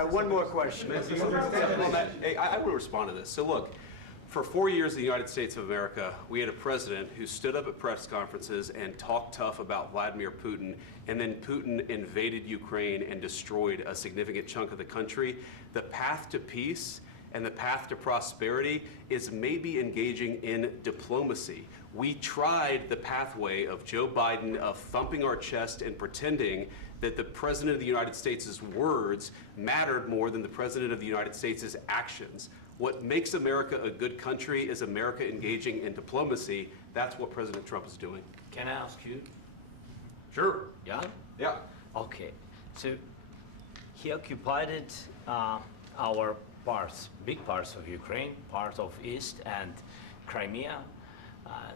All right, one more question. I will respond to this. So look, for 4 years in the United States of America, we had a president who stood up at press conferences and talked tough about Vladimir Putin, and then Putin invaded Ukraine and destroyed a significant chunk of the country. The path to peace and the path to prosperity is maybe engaging in diplomacy. We tried the pathway of Joe Biden of thumping our chest and pretending that the President of the United States' words mattered more than the President of the United States' actions. What makes America a good country is America engaging in diplomacy. That's what President Trump is doing. Can I ask you? Sure. Yeah? Yeah. Okay. So he occupied our parts, big parts of Ukraine, part of East and Crimea.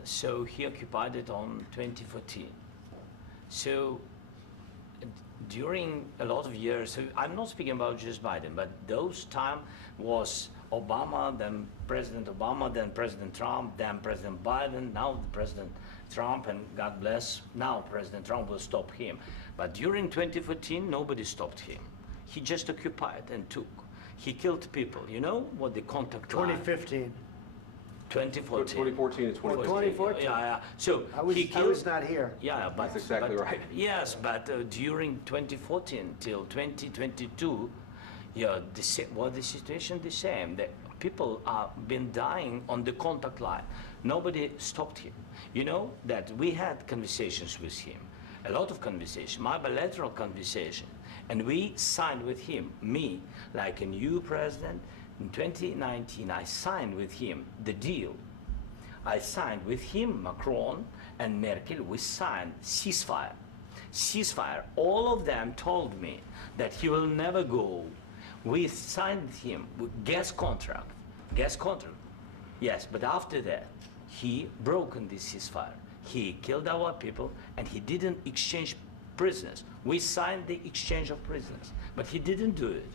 So he occupied it on 2014. So during a lot of years, so I'm not speaking about just Biden, but those time was Obama, then President Obama, then President Trump, then President Biden, now President Trump, and God bless, now President Trump will stop him. But during 2014, nobody stopped him. He just occupied and took. He killed people. You know what the contact 2015. 2014. 2014 and 2015. 2014. Yeah. So I was not here. Yeah, but that's exactly right. Yes, but during 2014 till 2022, yeah, the situation the same. The people are been dying on the contact line. Nobody stopped him. You know that we had conversations with him, a lot of conversation, my bilateral conversation, and we signed with him, me, like a new president. In 2019, I signed with him the deal. I signed with him, Macron and Merkel, we signed ceasefire. Ceasefire. All of them told me that he will never go. We signed with him with gas contract. Yes, but after that, he broken this ceasefire. He killed our people and he didn't exchange prisoners. We signed the exchange of prisoners, but he didn't do it.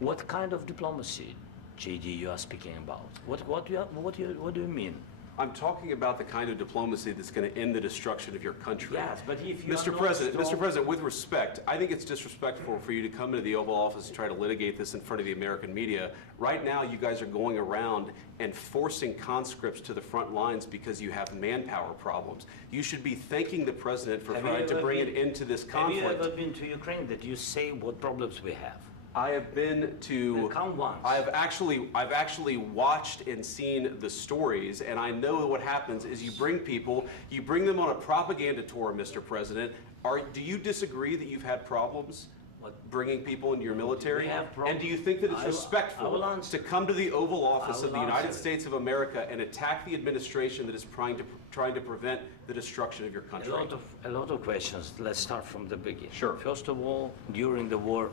What kind of diplomacy, JD, you are speaking about? What do you mean? I'm talking about the kind of diplomacy that's going to end the destruction of your country. Yes, but if you Mr. President, with respect, I think it's disrespectful for you to come into the Oval Office and try to litigate this in front of the American media. Right now, you guys are going around and forcing conscripts to the front lines because you have manpower problems. You should be thanking the President for trying to bring an end to this conflict. Have you ever been to Ukraine that you say what problems we have? I have been to. Count once. I've actually watched and seen the stories, and I know what happens is you bring people, you bring them on a propaganda tour, Mr. President. Do you disagree that you've had problems bringing people into your military? And do you think that it's respectful to come to the Oval Office of the United States of America and attack the administration that is trying to prevent the destruction of your country? A lot of questions. Let's start from the beginning. Sure. First of all, during the war,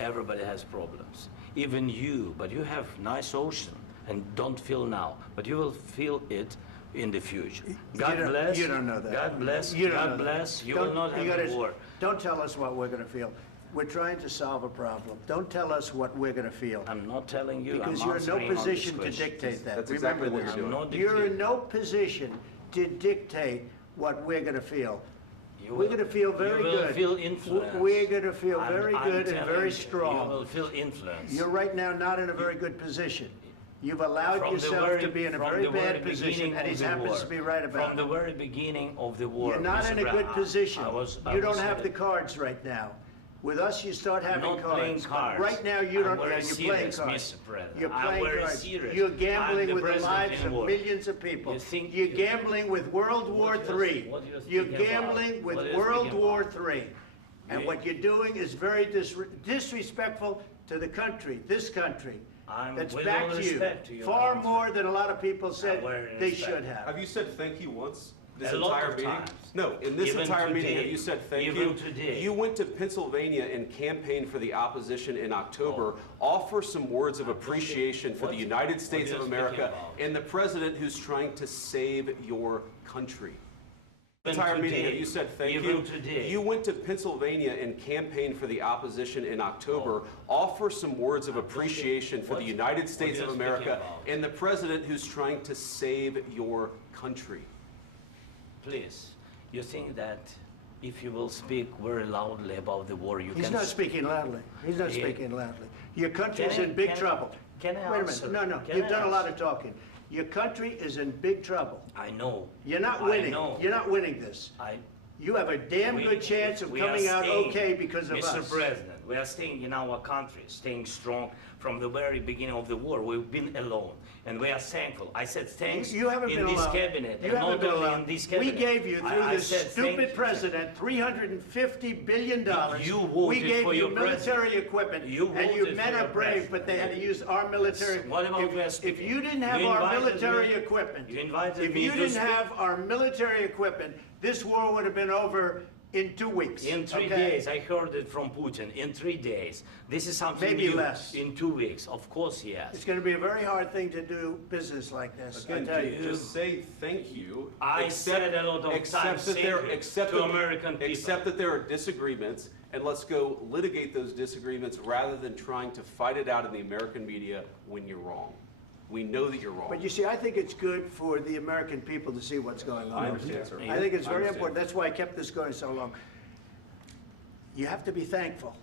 everybody has problems, even you, but you have nice ocean and don't feel now, but you will feel it in the future. God bless. You don't know that. God bless. You God bless. You will not have a war. Don't tell us what we're going to feel. We're trying to solve a problem. Don't tell us what we're going to feel. I'm not telling you. Because you're in no position to dictate that. That's exactly what you're doing. You're in no position to dictate what we're going to feel. We're going to feel very good. You will feel influence. We're going to feel very good and very strong. You will feel influence. You're right now not in a very good position. You've allowed yourself to be in a very bad position, and he happens to be right about it. From the very beginning of the war. You're not in a good position. You don't have the cards right now. With us, you start having cards. Right now, you don't. You're playing cards. You're playing cards. You're gambling with the lives of millions of people. You're gambling with World War III. You're gambling with World War III. And what you're doing is very disrespectful to the country, this country. That's back to you. Far more than a lot of people said they should have. Have you said thank you once? This entire meeting? No, in this entire meeting, have you said thank you? You went to Pennsylvania and campaigned for the opposition in October. Offer some words of appreciation for the United States of America and the president who's trying to save your country. Entire meeting, have you said thank you? You went to Pennsylvania and campaigned for the opposition in October. Offer some words of appreciation for the United States of America and the president who's trying to save your country. Please, you think that if you will speak very loudly about the war, you He's can... not speaking loudly. He's not speaking loudly. Your country is in big trouble. Can I Wait a answer? minute. No, Can you've I done a lot answer? of talking. Your country is in big trouble. I know. You're not I winning. know. You're not winning this. You have a damn good chance of coming out okay because of us. Mr. President, we are staying in our country, staying strong from the very beginning of the war. We've been alone, and we are thankful. I said thanks You haven't in been this alone. cabinet, You and haven't not been only alone. in this cabinet. We gave you, through I this said stupid thank you. president, $350 billion. You voted We gave for you your military president. equipment, You and you voted men for are your brave, president. but they had to use our military. What about West If Indies? you didn't have You our invited military me- equipment, you invited if me you to didn't speak. have our military equipment, this war would have been over in 2 weeks. In 3 okay? days, I heard it from Putin. In 3 days, this is something Maybe new. less. In 2 weeks, of course, yes. It's going to be a very hard thing to do business like this, I Again, tell you. just say thank you. I said a lot of times thank you to American people. Accept that there are disagreements, and let's go litigate those disagreements rather than trying to fight it out in the American media when you're wrong. We know that you're wrong. But you see, I think it's good for the American people to see what's going on. I understand, sir. I think it's I very understand. important. That's why I kept this going so long. You have to be thankful.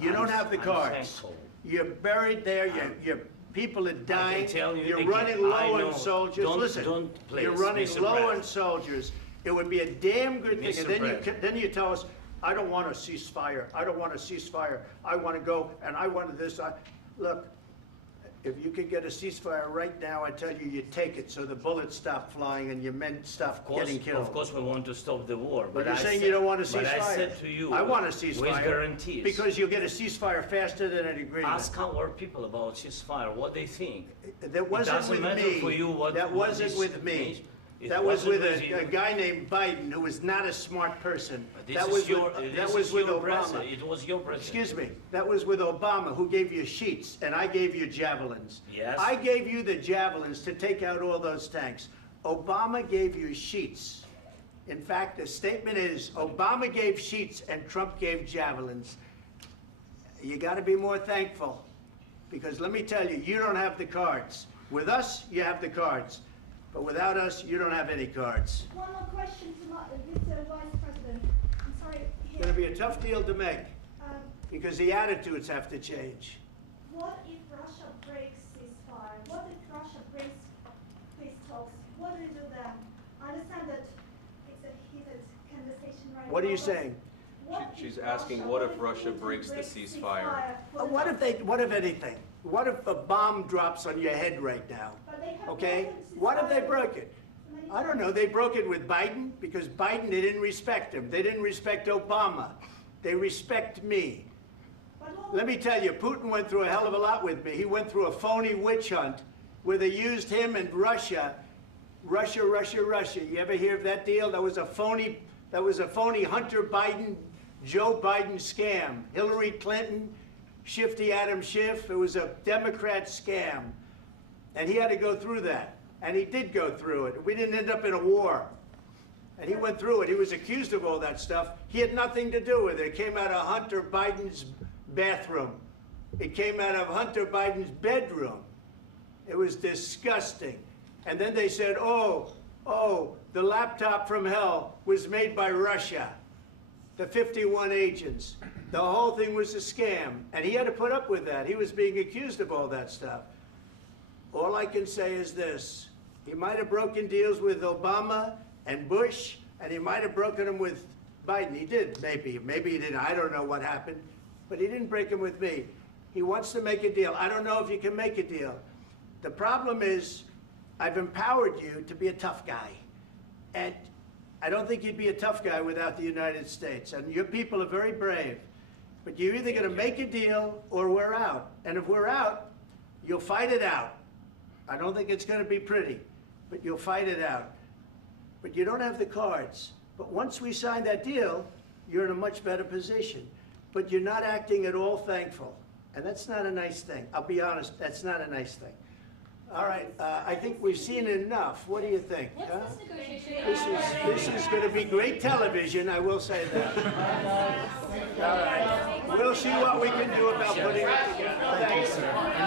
You I'm- don't have the I'm cards. thankful. You're buried there. Your people are dying. tell you You're again, running I low know. on soldiers. Don't- Listen, don't please, you're running Mr. low on President. soldiers. It would be a damn good thing. Mr. And then President. then you tell us, I don't want a ceasefire. I don't want a ceasefire. I want to go and I want this. Look, if you could get a ceasefire right now, I tell you, you take it so the bullets stop flying and your men stop getting killed. Of course, we want to stop the war. But you're I saying said- you don't want a But ceasefire. I said to you, I want a ceasefire. with guarantees. Because you'll get a ceasefire faster than an agreement. Ask our people about ceasefire, what they think. That wasn't doesn't with matter me. for you what- That what wasn't this with me. means. It That was wasn't with with you. a guy named Biden, who was not a smart person. But this That is was your, with, this that was is with your Obama. president. It was your president. Excuse me, that was with Obama, who gave you sheets, and I gave you javelins. Yes. I gave you the javelins to take out all those tanks. Obama gave you sheets. In fact, the statement is, Obama gave sheets and Trump gave javelins. You gotta be more thankful, because let me tell you, you don't have the cards. With us, you have the cards, but without us, you don't have any cards. One more question to Mr. Vice President. I'm sorry. It's gonna be a tough deal to make, Um, because the attitudes have to change. what if Russia breaks ceasefire? What if Russia breaks peace talks? What do you do then? I understand that it's a heated conversation right now. What are you but saying? what She's if asking, what if Russia breaks the ceasefire? What if anything? What if a bomb drops on your head right now? But they have Okay? broken What if they ceasefire broke it? many I don't know. times. They broke it with Biden because Biden, they didn't respect him. They didn't respect Obama. They respect me. But what Let me tell you, Putin went through a hell of a lot with me. He went through a phony witch hunt where they used him and Russia. Russia. You ever hear of that deal? That was a phony Hunter Biden, Joe Biden scam. Hillary Clinton, Shifty Adam Schiff. It was a Democrat scam. And he had to go through that. And he did go through it. We didn't end up in a war. And he went through it. He was accused of all that stuff. He had nothing to do with it. It came out of Hunter Biden's bathroom. It came out of Hunter Biden's bedroom. It was disgusting. And then they said, oh, the laptop from hell was made by Russia. The 51 agents. The whole thing was a scam. And he had to put up with that. He was being accused of all that stuff. All I can say is this. He might have broken deals with Obama and Bush, and he might have broken them with Biden. He did, maybe. Maybe he didn't. I don't know what happened. But he didn't break them with me. He wants to make a deal. I don't know if you can make a deal. The problem is, I've empowered you to be a tough guy. And I don't think you'd be a tough guy without the United States. And your people are very brave. But you're either going to make a deal or we're out. And if we're out, you'll fight it out. I don't think it's going to be pretty, but you'll fight it out. But you don't have the cards. But once we sign that deal, you're in a much better position. But you're not acting at all thankful. And that's not a nice thing. I'll be honest, that's not a nice thing. All right, I think we've seen enough. What do you think? huh? What's this negotiation? This is going to be great television, I will say that. All right, we'll see what we can do about putting it together. Thanks.